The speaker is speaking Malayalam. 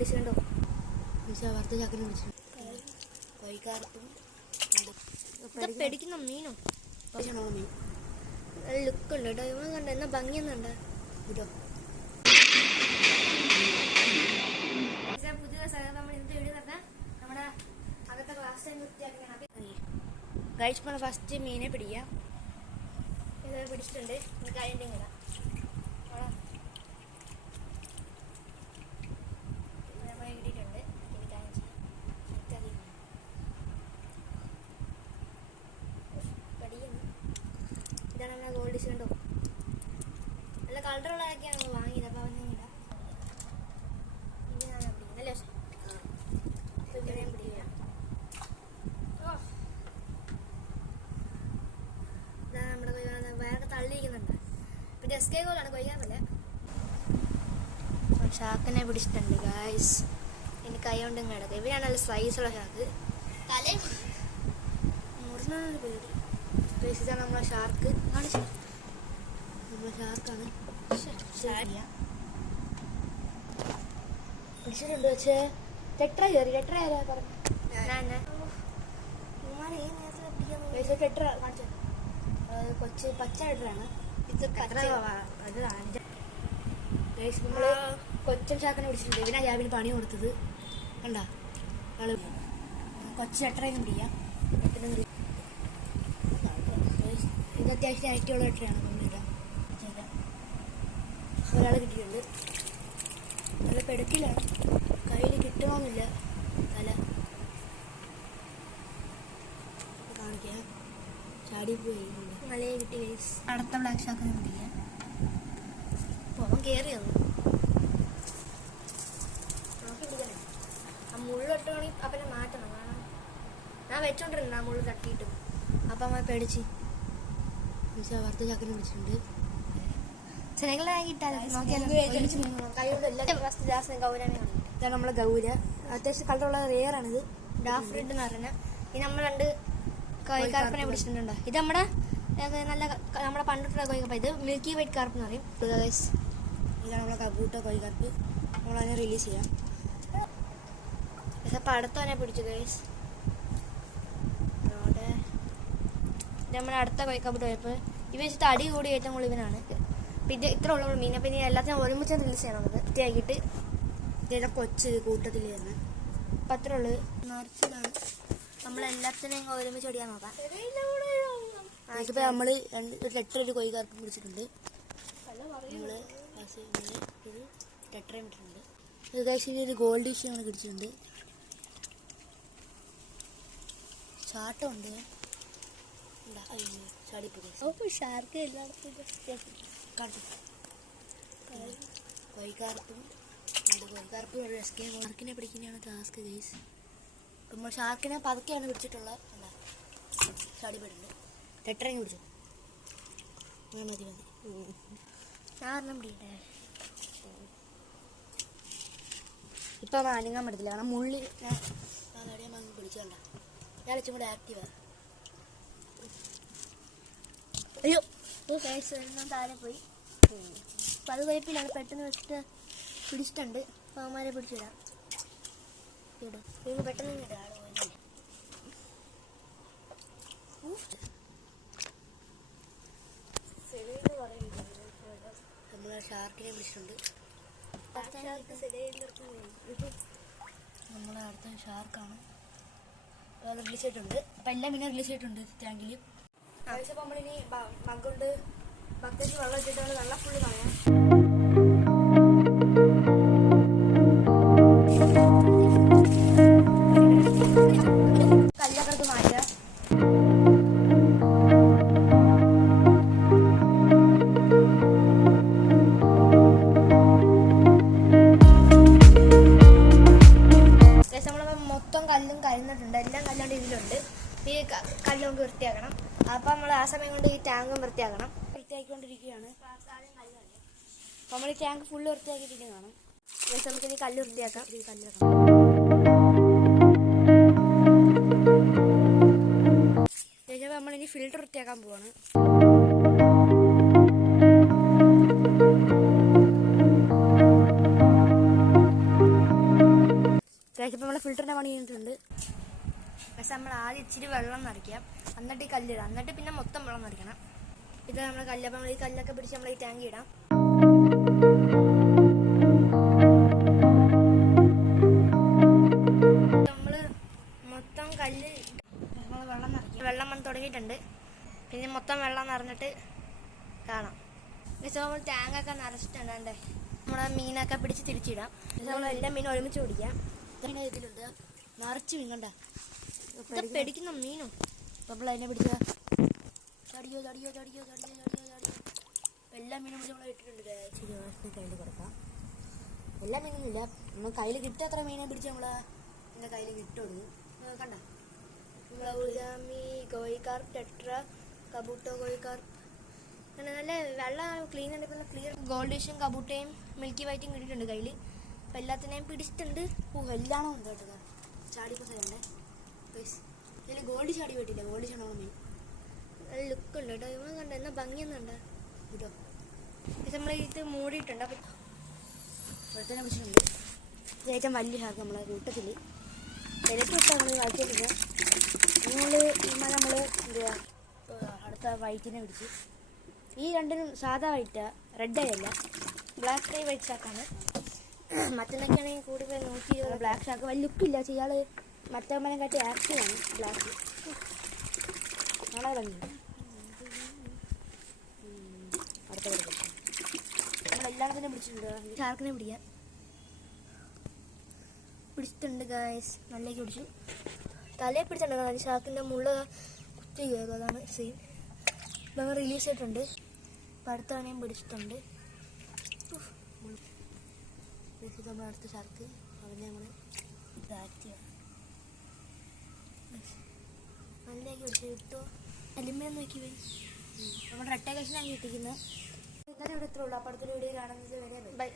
ഡിഷ് കണ്ടോ? വറുത്ത ചാക്കിനെ പിടിച്ചു കോഴിക്കാർപ്പും പേടിക്കുന്ന മീനോ മീൻ ലുക്ക് ഉണ്ട് കേട്ടോ. ഇവ കണ്ട എന്നാ ഭംഗിയൊന്നുണ്ട് കേട്ടോ. പുതിയ സ്ഥലം നമ്മൾ ഇന്നത്തെ വീഡിയോ പറഞ്ഞാൽ നമ്മുടെ അകത്തെ ക്ലാസ് ടൈം വൃത്തിയാക്കുകയാണ്. കഴിച്ചപ്പോൾ ഫസ്റ്റ് മീനെ പിടിക്കാം. ഇത് പിടിച്ചിട്ടുണ്ട്. അതിൻ്റെ കൂടെ കിട്ടിയിട്ടുണ്ട്. ഇതാണ് നമ്മുടെ ഗോൾഡ് ഡിഷ് കണ്ടോ. നല്ല കളറുള്ളതൊക്കെയാണ് നമ്മൾ വാങ്ങിയത്. അപ്പോൾ അവൻ ഇടാം. ഇങ്ങനെയാണ് പിടിക്കുന്നത് അല്ലേ? ഇങ്ങനെയും പിടിക്കുക. ഇതാണ് നമ്മുടെ വേറെ തള്ളിയിരിക്കുന്നുണ്ട്. പിന്നെ എസ്കേ കോളാണ്, കൊയ്യാറില്ല. ഷാക്കിനെ പിടിച്ചിട്ടുണ്ട് ഗായ്സ്. ഇനി കൈ കൊണ്ട് കിടക്കുക. ഇവരാണ് നല്ല സൈസുള്ള ഷാക്ക്. മുറിഞ്ഞൊരു പേടി. ഇതാണ് നമ്മളെ ഷാർക്ക്. കാണിച്ചു നമ്മളെ ഷാർക്കാണ് പിടിച്ചിട്ടുണ്ട്. പക്ഷേ ടെട്ര കയറി. ടെട്ര ആരാ പറഞ്ഞു? ടെട്ര കാണിച്ചു. കൊച്ച് പച്ച ടെട്രാണ്. ഇത് നമ്മള് കൊച്ചൻ ഷാക്കിനെ പിടിച്ചിട്ടുണ്ട്. ഇവനാ രാവിലെ പണി കൊടുത്തത്. കണ്ടാ ആള് കൊച്ചു ടെട്രയും പിടിക്കാം. ഇത് അത്യാവശ്യം ആക്റ്റീവുള്ള ടെട്രയാണ്. നമ്മളിടാം. ഒരാൾ കിട്ടിയിട്ടുണ്ട്. നല്ല പെടുക്കിലാണ്. കയ്യിൽ കിട്ടുമെന്നില്ല. തല കാണിക്കാം. ചാടിപ്പോയി. മലയെ കിട്ടി. അടുത്ത ബ്ലാക്ക് ഷാക്കിനെ പിടിക്കാം. പോകാൻ കയറി വന്നു. നോക്കി പിടിക്കണേ. ആ മുള്ളിട്ടുകയാണെങ്കിൽ അപ്പം മാറ്റണം. കാരണം ഞാൻ വെച്ചോണ്ടിരുന്നു ആ മുള്ളു തട്ടിയിട്ട്. അപ്പം അമ്മ പേടിച്ച് വറുത്ത ചാക്കിനെ പിടിച്ചിട്ടുണ്ട്. ചെനകളെ കിട്ടാൻ ഇതാണ് നമ്മളെ ഗൗര. അത്യാവശ്യം കളറുള്ള റെയറാണിത്. ഡാഫ് റെഡ് എന്ന് പറഞ്ഞാൽ. ഇത് നമ്മൾ 2 കോഴിക്കാർപ്പിനെ പിടിച്ചിട്ടുണ്ടോ. ഇത് നമ്മുടെ നല്ല നമ്മുടെ പണ്ടിട്ടുള്ള കോഴിക്കാർപ്പ്. ഇത് മിൽക്കി വൈറ്റ് കാർപ്പ് എന്ന് പറയും. ഇതാണ് നമ്മളെ കബൂട്ട കോഴിക്കാർപ്പ്. നമ്മളതിനെ റിലീസ് ചെയ്യാം. പക്ഷെ അപ്പം അടുത്തവനെ പിടിച്ചു ഗൈസ്. അവിടെ നമ്മുടെ അടുത്ത കോഴിക്കാർപ്പ് പോയപ്പോൾ ഇവ വെച്ചിട്ട് അടി കൂടി ഏറ്റവും കൂടുതൽ ഇവനാണ്. പിന്നെ ഇത്ര ഉള്ള മീൻ. അപ്പം ഇനി എല്ലാത്തിനും ഒരുമിച്ച് റിലീസ് ചെയ്യണം. നമുക്ക് വൃത്തിയാക്കിയിട്ട് ഇതിൻ്റെ കൊച്ച് കൂട്ടത്തിൽ വരുന്നത്. അപ്പം അത്ര ഉള്ളത് നിറച്ചതാണ്. നമ്മളെല്ലാത്തിനെയും ഒരുമിച്ച് അടിയാൻ നോക്കാം. ഇതിപ്പോൾ നമ്മൾ 2 ടെട്ര ഒരു കോഴിക്കാർപ്പ് പിടിച്ചിട്ടുണ്ട്. നമ്മൾ ഒരു ടെട്രയും ഇട്ടിട്ടുണ്ട്. ഏകദേശം ഒരു ഗോൾഡ് ഡിഷ് നമ്മൾ പിടിച്ചിട്ടുണ്ട്. ചാട്ടമുണ്ട്. ഷാർക്ക് എല്ലായിടത്തും കോഴിക്കാർപ്പും കോഴിക്കാർപ്പ് എസ്കേ ഷാർക്കിനെ പിടിക്കുന്നതാണ് ടാസ്ക് ഗൈസ്. നമ്മൾ ഷാർക്കിനെ പതുക്കെയാണ് പിടിച്ചിട്ടുള്ളത്. ചാടിപ്പെടുന്നുണ്ട്. ടെട്രയും പിടിച്ചു. മതി മതി. ഞാൻ പിടിക്കട്ടെ. ഇപ്പം അനങ്ങാൻ പറ്റത്തില്ല. കാരണം മുള്ളി ഞാൻ പിടിച്ചോണ്ട. ഞാൻ വെച്ചും കൂടെ ആക്റ്റീവാ. അയ്യോ താഴെ പോയി. അപ്പം അത് കുഴപ്പമില്ല. പെട്ടെന്ന് വെച്ചിട്ട് പിടിച്ചിട്ടുണ്ട്. അപ്പോൾ അവന്മാരെ പിടിച്ചിടാം. ഇടും പെട്ടെന്ന് ഇടാം. നമ്മൾ ഷാർക്കിനെ പിടിച്ചിട്ടുണ്ട്. നമ്മളെ അടുത്ത ഷാർക്കാണ്. അത് റിലീസ് ചെയ്തിട്ടുണ്ട്. അപ്പം എല്ലാം പിന്നെ റിലീസ് ചെയ്തിട്ടുണ്ട് ടാങ്കിൽ. ആവശ്യപ്പോൾ നമ്മളിനി മഗ്ഗുണ്ട് ബക്കറ്റ് വെള്ളം വെച്ചിട്ട് വെള്ളം ഫുള്ള് കളയാം. കല്ലൊക്കെ എടുത്ത് മാറ്റാം. മൊത്തം കല്ലും കഴിഞ്ഞിട്ടുണ്ട്. എല്ലാം കല്ലുകൊണ്ട് ഇതിലുണ്ട്. ഈ കല്ല് നമുക്ക് വൃത്തിയാക്കണം. അപ്പം നമ്മൾ ആ സമയം കൊണ്ട് ഈ ടാങ്കും വൃത്തിയാക്കണം. വൃത്തിയാക്കിക്കൊണ്ടിരിക്കുകയാണ്. അപ്പം നമ്മൾ ഈ ടാങ്ക് ഫുള്ള് വൃത്തിയാക്കിയിട്ട് കാണും. നമുക്കിനി കല്ല് വൃത്തിയാക്കാം. ഈ കല്ലിറക്കാം. ശേഷം നമ്മളിനി ഫിൽറ്റർ വൃത്തിയാക്കാൻ പോവാണ്. ഇപ്പം നമ്മളെ ഫിൽറ്ററിൻ്റെ പണി കഴിഞ്ഞിട്ടുണ്ട്. പക്ഷെ നമ്മൾ ആദ്യം ഇച്ചിരി വെള്ളം നിറയ്ക്കാം, എന്നിട്ട് ഈ കല്ലിടാം, എന്നിട്ട് പിന്നെ മൊത്തം വെള്ളം നിറയ്ക്കണം. ഇത് നമ്മൾ കല്ല്, അപ്പം നമ്മൾ ഈ കല്ലൊക്കെ പിടിച്ച് നമ്മൾ ഈ ടാങ്കി ഇടാം. നമ്മൾ മൊത്തം കല്ല് നമ്മൾ വെള്ളം നിറയ്ക്കും. വെള്ളം വന്ന് തുടങ്ങിയിട്ടുണ്ട്. പിന്നെ മൊത്തം വെള്ളം നിറഞ്ഞിട്ട് കാണാം. നമ്മൾ ടാങ്കൊക്കെ നിറച്ചിട്ടുണ്ടേ നമ്മളെ മീനൊക്കെ പിടിച്ച് തിരിച്ചിടാം. നമ്മൾ എല്ലാ മീനും ഒരുമിച്ച് പിടിക്കാം. ഇതിലുണ്ട് നിറച്ച് മീൻ കണ്ട പിടിക്കുന്ന മീനും. നമ്മൾ അതിനെ പിടിച്ച ചടിയോ ചടിയോ ചടിയോ ചടിയോ ചടിയോ ചടിയോ എല്ലാ മീനും പിടിച്ച് നമ്മൾ ഇട്ടിട്ടുണ്ട്. കയ്യിൽ കൊടുക്കാം. എല്ലാ മീനൊന്നും ഇല്ല, നമ്മൾ കയ്യിൽ കിട്ടുക അത്ര മീനെ പിടിച്ച് നമ്മൾ എൻ്റെ കയ്യിൽ കിട്ടുള്ളൂ. കണ്ട ഉലാമി, കോഴിക്കാർപ്പ്, ടെട്ര, കബൂട്ടോ കോഴിക്കാർപ്പ്, അങ്ങനെ നല്ല വെള്ളം ക്ലീൻ ആയിട്ട് ക്ലിയർ ഗോൾഡ് ഫിഷും കബൂട്ടയും മിൽക്കി വൈറ്റും കിട്ടിയിട്ടുണ്ട് കയ്യിൽ. അപ്പം എല്ലാത്തിനെയും പിടിച്ചിട്ടുണ്ട്. എല്ലാം ഉണ്ട് കേട്ടോ, ചാടിപ്പോൾ സ്ഥലമുണ്ട്. ഇതിൽ ഗോൾഡ് ചാടി പോയിട്ടില്ല, ഗോൾഡ് ചാടാണ് മെയിൻ. നല്ല ലുക്ക് ഉണ്ട് കേട്ടോ, ഇവ കണ്ട എന്നാ ഭംഗിയൊന്നുണ്ട് കേട്ടോ. പക്ഷെ നമ്മൾ ഇത് മൂടിയിട്ടുണ്ട്. അപ്പം വെളുത്തന്നെ പിടിച്ചിട്ടുണ്ട്. ഇത് ഏറ്റവും വലിയ ഷാർക്ക് നമ്മളെ കൂട്ടത്തിൽ വിലക്ക് വിട്ടാൽ നമ്മൾ വായിച്ചിട്ടില്ല. നമ്മൾ നമ്മൾ എന്തുവാ അടുത്ത വൈറ്റിനെ പിടിച്ച്. ഈ രണ്ടിനും സാധാ വൈറ്റാ, റെഡ് ആയല്ല, ബ്ലാക്ക് ഡൈ വൈറ്റ് ഷാക്കാണ്. മറ്റൊന്നൊക്കെയാണെങ്കിൽ കൂടുതൽ 120 ബ്ലാക്ക് ഷാക്ക് വലിയ ലുക്കില്ല. ഇയാൾ മറ്റവനെ കാട്ടി ആക്റ്റീവാണ് ബ്ലാക്ക്. വളരെ ഭംഗിയുണ്ട്. അടുത്ത കൊടുക്കും നമ്മളെല്ലാത്തിനും പിടിച്ചിട്ടുണ്ട്. ഷാർക്കിനെ പിടിച്ചിട്ടുണ്ട് ഗായ്സ്. നല്ലേക്ക് പിടിച്ചു. തലയെ പിടിച്ചിട്ടുണ്ട്. ഷാർക്കിൻ്റെ മുള്ള കുത്തി കയറും, അതാണ് സെയിം. നമ്മൾ റിലീസ് ചെയ്തിട്ടുണ്ട്. അപ്പം അടുത്ത തവണയും പിടിച്ചിട്ടുണ്ട്. നമ്മൾ അടുത്ത ഷാർക്ക് അവനെ നമ്മൾ ഇതാക്കിയ നല്ലേക്ക് പിടിച്ച് കിട്ടുമോ അലിമയൊന്നും നോക്കി പോയി. നമ്മുടെ റെട്ടേക്കേഷനാണ് കിട്ടിക്കുന്നത്. ഇന്നലെ ഇവിടെ ഇത്രേ ഉള്ളൂ. അപ്പം അടുത്തൊരു വീഡിയോ കാണുന്നത് വരെ ബൈ.